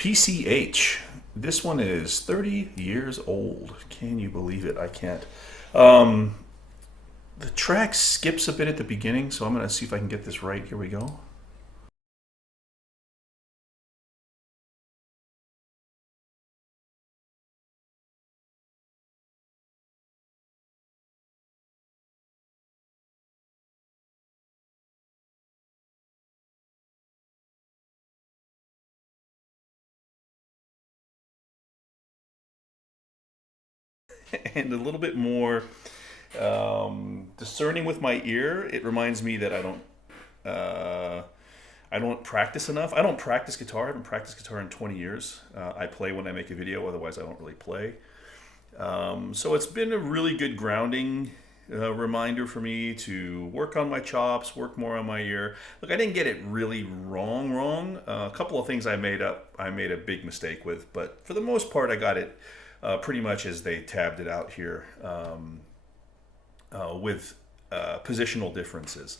PCH. This one is 30 years old. Can you believe it? I can't. Um, the track skips a bit at the beginning, so I'm going to see if I can get this right. Here we go. And a little bit more discerning with my ear. It reminds me that uh, I don't practice enough. I don't practice guitar. I haven't practiced guitar in 20 years. I play when I make a video. Otherwise, I don't really play. So it's been a really good grounding reminder for me to work on my chops, work more on my ear. Look, I didn't get it really wrong. A couple of things I made up, I made a big mistake with, but for the most part, I got it pretty much as they tabbed it out here with positional differences.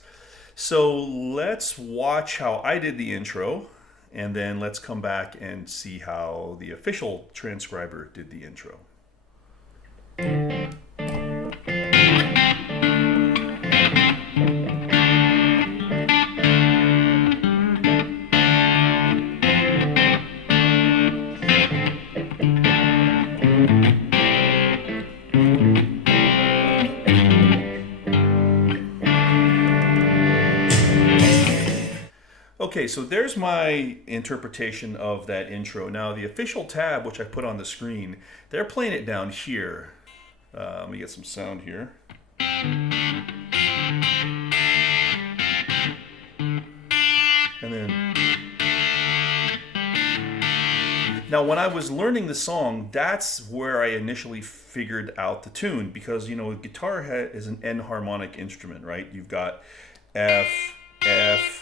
So let's watch how I did the intro, and then let's come back and see how the official transcriber did the intro. Okay, so there's my interpretation of that intro. Now, the official tab, which I put on the screen, they're playing it down here. Let me get some sound here. And then, now when I was learning the song, that's where I initially figured out the tune, because, you know, guitar is an enharmonic instrument, right? You've got F, F,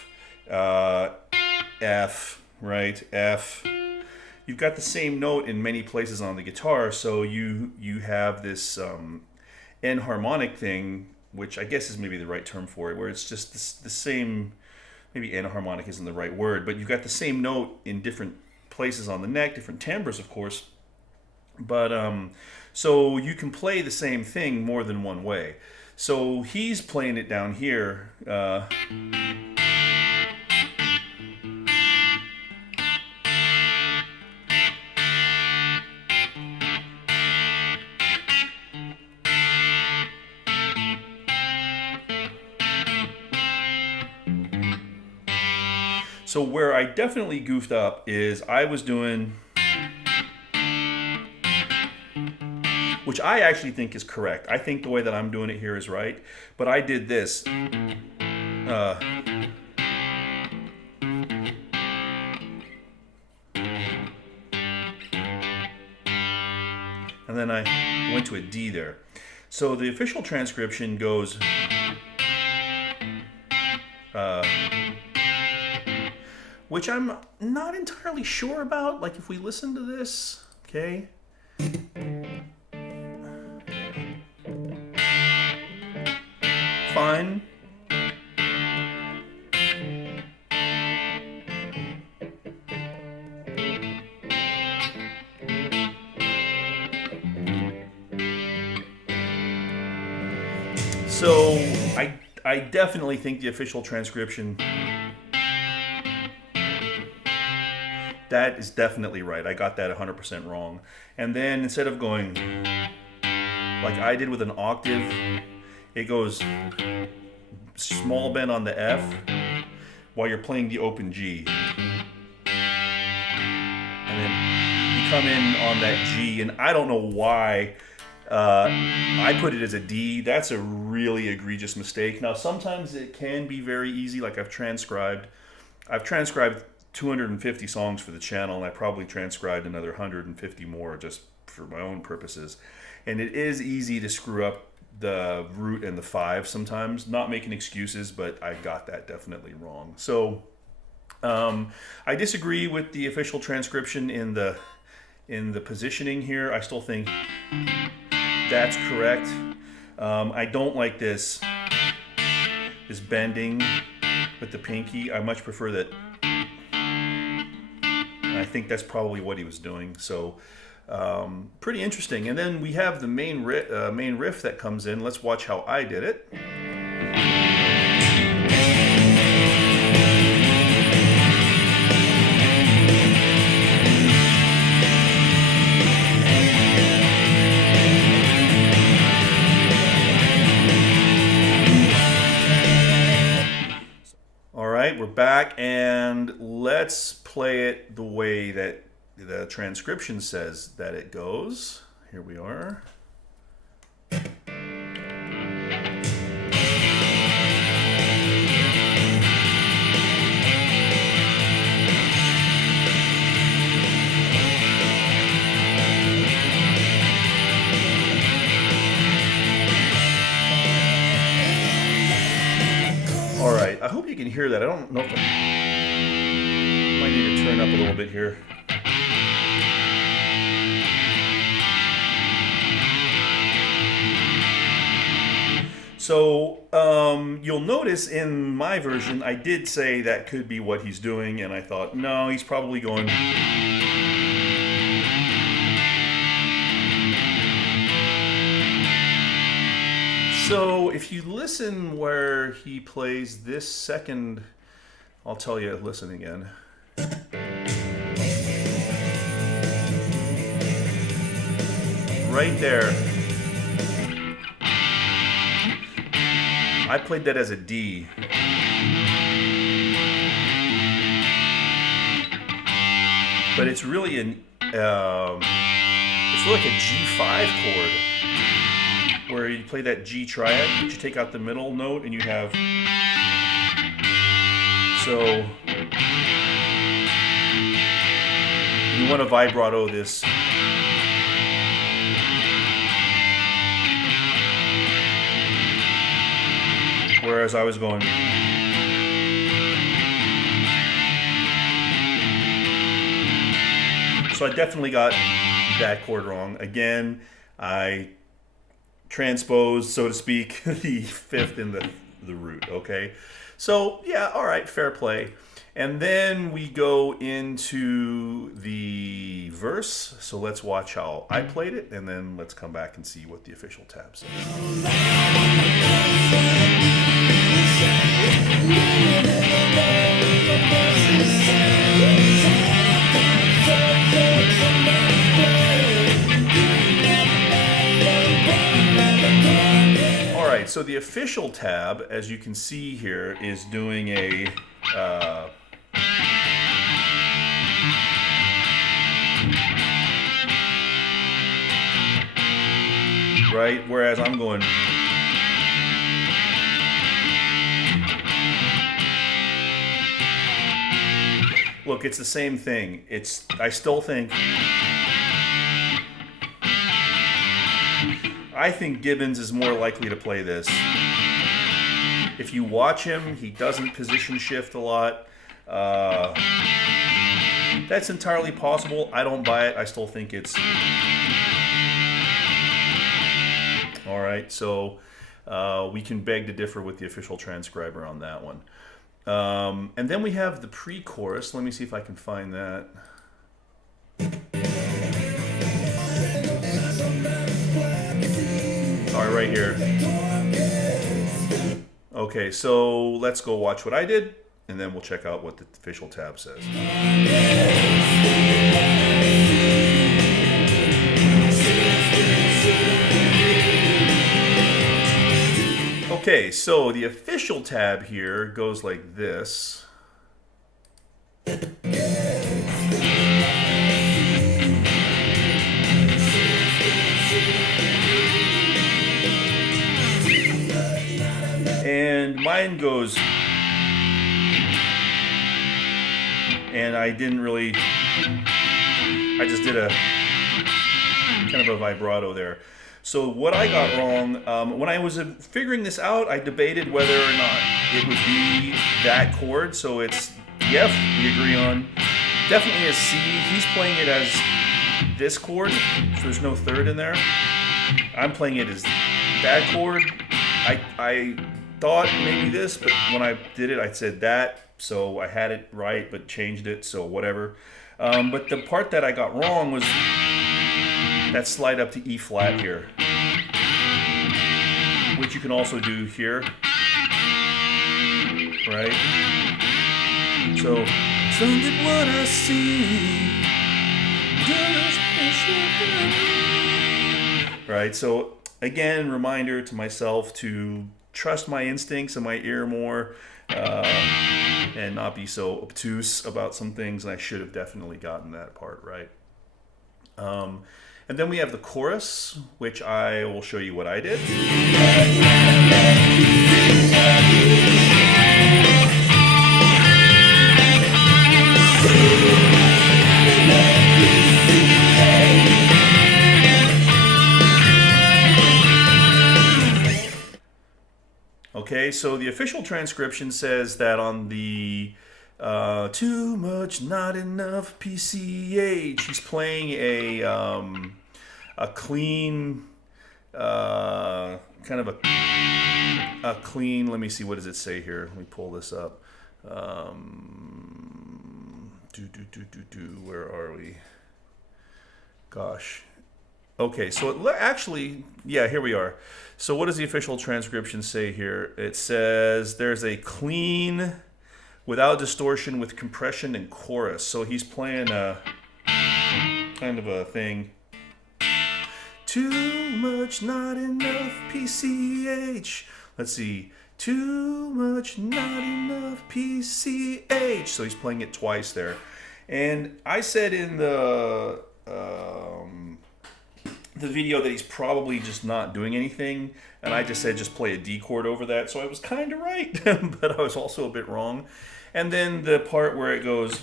F, right? F. You've got the same note in many places on the guitar, so you have this enharmonic thing, which I guess is maybe the right term for it, where it's just the same. Maybe enharmonic isn't the right word, but you've got the same note in different places on the neck, different timbres, of course. But so you can play the same thing more than one way. So he's playing it down here. So where I definitely goofed up is I was doing, which I actually think is correct. I think the way that I'm doing it here is right, but I did this. And then I went to a D there. So the official transcription goes which I'm not entirely sure about. Like, if we listen to this, okay. Fine. So I definitely think the official transcription, that is definitely right. I got that 100% wrong. And then instead of going like I did with an octave, it goes small bend on the F while you're playing the open G. And then you come in on that G, and I don't know why I put it as a D. That's a really egregious mistake. Now, sometimes it can be very easy, like I've transcribed 250 songs for the channel, and I probably transcribed another 150 more just for my own purposes. And it is easy to screw up the root and the five sometimes. Not making excuses, but I got that definitely wrong. So I disagree with the official transcription in the positioning here. I still think that's correct. I don't like this bending with the pinky. I much prefer that. I think that's probably what he was doing. So pretty interesting. And then we have the main riff that comes in. Let's watch how I did it. We're back, and let's play it the way that the transcription says that it goes. Here we are. All right, I hope you can hear that. I don't know if I might need to turn up a little bit here. So you'll notice in my version, I did say that could be what he's doing, and I thought, no, he's probably going... So if you listen where he plays this second, I'll tell you, listen again. Right there. I played that as a D. But it's really an, it's like a G5 chord, where you play that G triad, but you take out the middle note and you have, so you want to vibrato this. Whereas I was going. So I definitely got that chord wrong. Again, I transposed, so to speak, the fifth in the root, okay? So, yeah, all right, fair play. And then we go into the verse. So let's watch how I played it, and then let's come back and see what the official tab says. All right, so the official tab, as you can see here, is doing a right, whereas I'm going. Look, it's the same thing. I still think. I think Gibbons is more likely to play this. If you watch him, he doesn't position shift a lot. That's entirely possible. I don't buy it. I still think it's... All right, so we can beg to differ with the official transcriber on that one. And then we have the pre-chorus. Let me see if I can find that. All right, right here. Okay, so let's go watch what I did, and then we'll check out what the official tab says. Okay, so the official tab here goes like this. And mine goes, and I didn't really, I just did a kind of a vibrato there. So what I got wrong, when I was figuring this out, I debated whether or not it would be that chord. So it's the F we agree on, definitely a C. He's playing it as this chord, so there's no third in there. I'm playing it as that chord. I thought maybe this, but when I did it, I said that. So I had it right, but changed it, so whatever. But the part that I got wrong was that slide up to E flat here, which you can also do here, right? So, some did what I see, right? So again, reminder to myself to trust my instincts and my ear more, and not be so obtuse about some things. And I should have definitely gotten that part right. And then we have the chorus, which I will show you what I did. Okay, so the official transcription says that on the too much, not enough PCH, he's playing a clean, kind of a clean, let me see, what does it say here? Let me pull this up. Where are we? Gosh. Okay, so it actually, yeah, here we are. So what does the official transcription say here? It says there's a clean, without distortion, with compression and chorus. So he's playing a kind of a thing. Too much, not enough PCH. Let's see. Too much, not enough PCH. So he's playing it twice there. And I said in the video that he's probably just not doing anything, and I just said just play a D chord over that, so I was kind of right, but I was also a bit wrong. And then the part where it goes,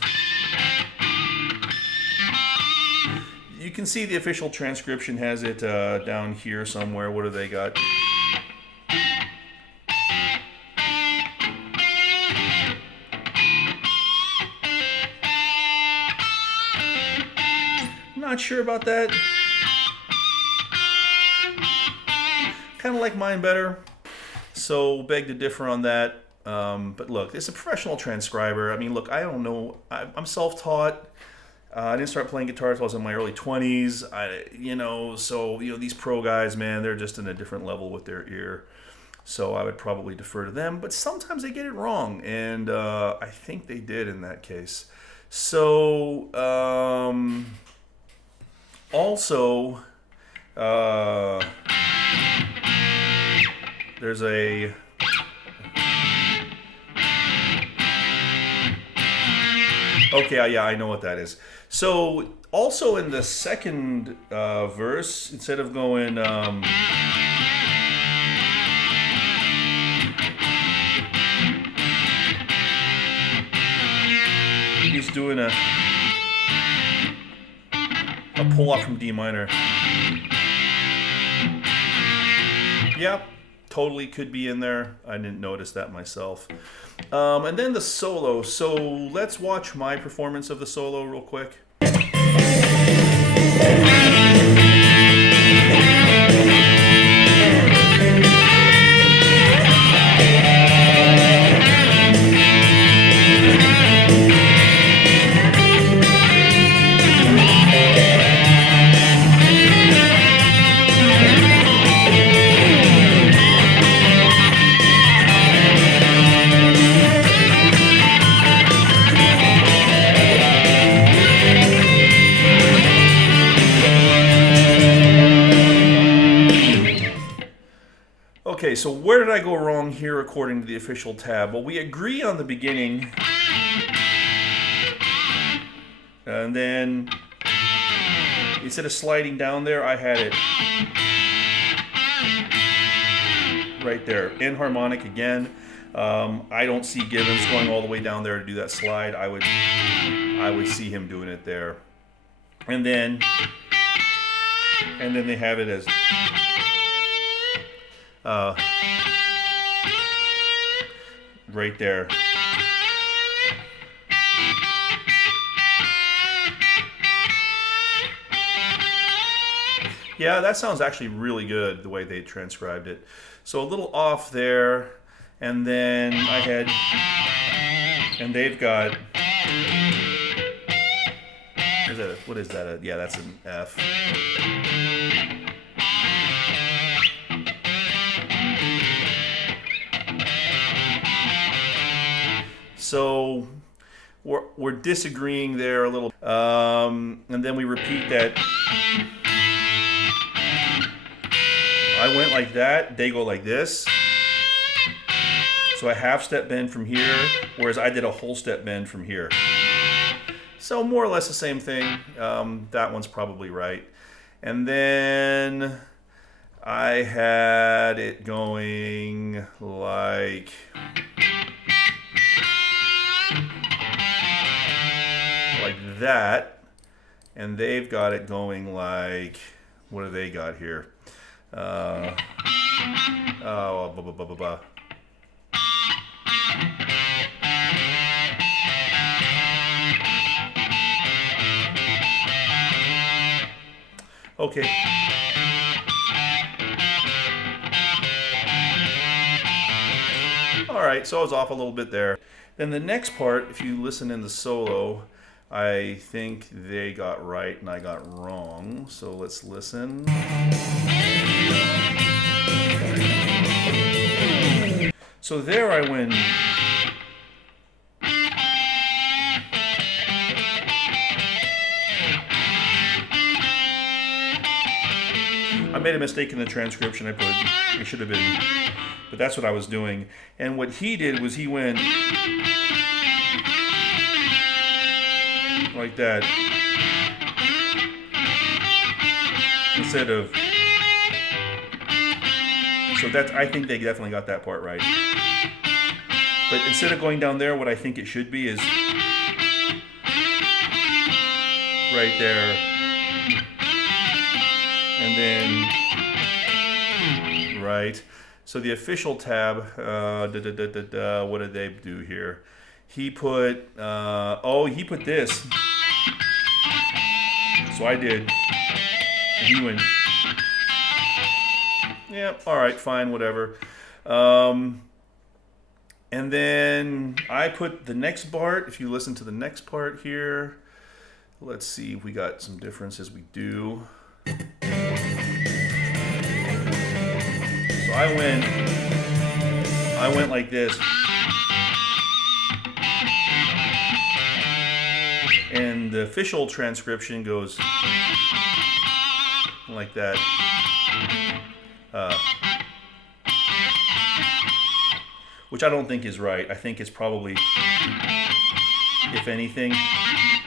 you can see the official transcription has it down here somewhere. What do they got? Not sure about that. Kind of like mine better, so beg to differ on that. But look, it's a professional transcriber. I mean, look, I don't know. I'm self-taught. I didn't start playing guitar until I was in my early 20s. So these pro guys, man, they're just in a different level with their ear. So I would probably defer to them. But sometimes they get it wrong, and I think they did in that case. So also. There's a okay, yeah, I know what that is. So also in the second verse, instead of going he's doing a pull off from D minor. Yep. Totally could be in there. I didn't notice that myself. And then the solo. So let's watch my performance of the solo real quick. Okay, so where did I go wrong here according to the official tab? Well, we agree on the beginning. And then instead of sliding down there, I had it right there. Inharmonic again. I don't see Gibbons going all the way down there to do that slide. I would see him doing it there. And then they have it as right there. Yeah, that sounds actually really good the way they transcribed it. So a little off there, and then I had, and they've got Is that what is that? Yeah, that's an F. So we're disagreeing there a little, and then we repeat that. I went like that, they go like this. So a half step bend from here, whereas I did a whole step bend from here. So more or less the same thing. That one's probably right. And then I had it going like that, and they've got it going like, what do they got here? Okay. All right, so I was off a little bit there. Then the next part, if you listen in the solo, I think they got right and I got wrong. So let's listen. So there I went. I made a mistake in the transcription. I put, it should have been, but that's what I was doing. And what he did was he went like that instead of, so that's, I think they definitely got that part right. But instead of going down there, what I think it should be is right there. And then, right. So the official tab, what did they do here? He put, oh, he put this. So I did. And he went, yeah, all right, fine, whatever. And then I put the next part. If you listen to the next part here, let's see if we got some differences. We do. So I went like this. And the official transcription goes like that. Which I don't think is right. I think it's probably, if anything.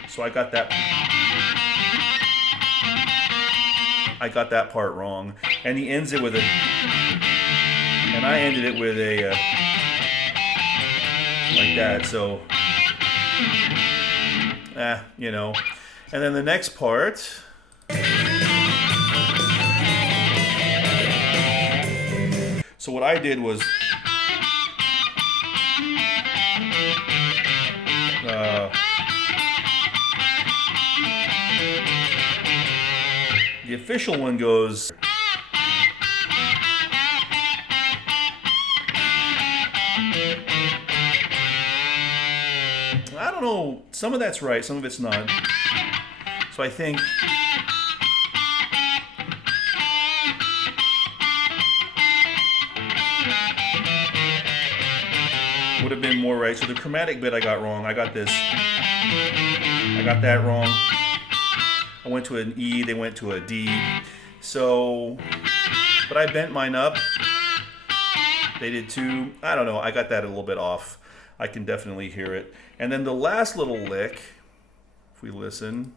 So I got that part wrong. And he ends it with a, and I ended it with a, like that. So, you know. And then the next part. So what I did was, the official one goes, I don't know, some of that's right, some of it's not. So I think would have been more right. So the chromatic bit I got wrong. I got this. I got that wrong. I went to an E, they went to a D. So, but I bent mine up. They did too. I don't know. I got that a little bit off. I can definitely hear it. And then the last little lick, if we listen.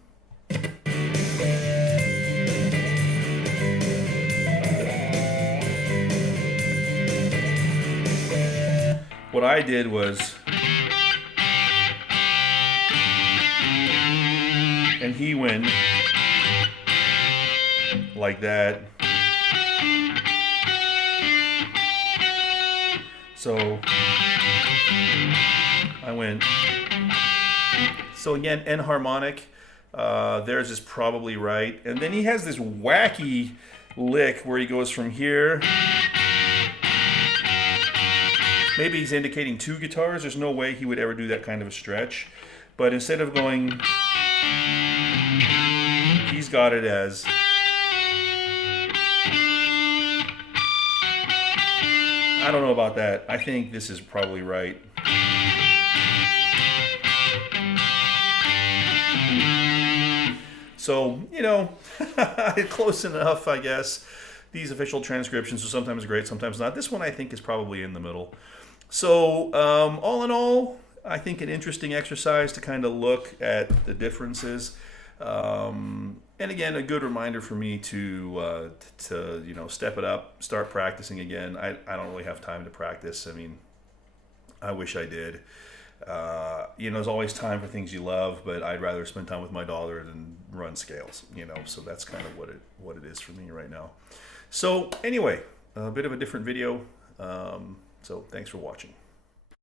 What I did was, and he went like that. So I went. So again, enharmonic. Theirs is probably right. And then he has this wacky lick where he goes from here. Maybe he's indicating two guitars. There's no way he would ever do that kind of a stretch. But instead of going got it as. I don't know about that. I think this is probably right. So, you know, close enough, I guess. These official transcriptions are sometimes great, sometimes not. This one I think is probably in the middle. So, all in all, I think an interesting exercise to kind of look at the differences. And again, a good reminder for me to you know, step it up, start practicing again. I don't really have time to practice. I mean, I wish I did. You know, there's always time for things you love, but I'd rather spend time with my daughter than run scales, you know, so that's kind of what it is for me right now. So anyway, a bit of a different video. So thanks for watching.